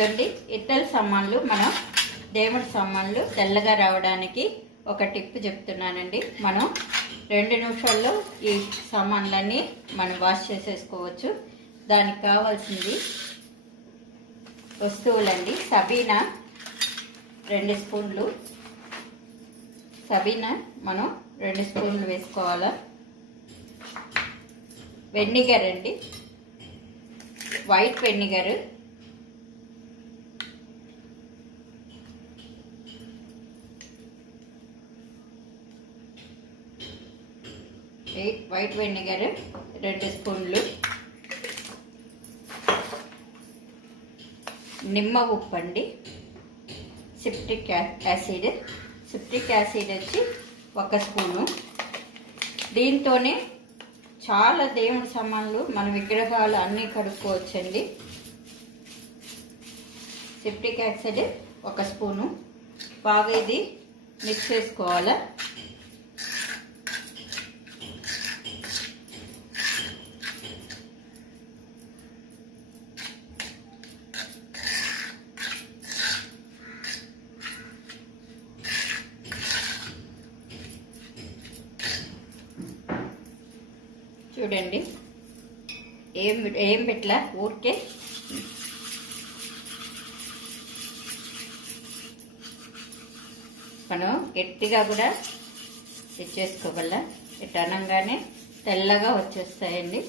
ఇదండి ఇత్తడి సామాన్లు మనం దేవుడి సామాన్లు తెల్లగా రావడానికి ఒక టిప్ చెప్తున్నానండి. మనం 2 నిమిషాల్లో ఈ సామాన్లన్నీ మనం వాష్ చేసేసుకోవచ్చు. దానికి కావాల్సింది వస్తువులండి. సబీనా 2 స్పూన్లు, సబీనా మనం 2 స్పూన్లు వేసుకోవాలా. వెనిగర్ అండి, వైట్ వెనిగర్, వైట్ వెనిగర్ 2 స్పూన్లు, నిమ్మ ఉప్పు అండి, సిట్రిక్ యాసిడ్ వచ్చి 1 స్పూను. దీంతోనే చాలా దేవుడి సామాన్లు మన విగ్రహాలు అన్నీ కడుక్కోవచ్చండి. Citric acid 1 spoon. బాగా ఇది మిక్స్ చేసుకోవాలా. చూడండి ఏం పెట్టలా, ఊరికే మనం గట్టిగా కూడా తెచ్చేసుకోగల. ఇట్లా అనగానే తెల్లగా వచ్చేస్తాయండి.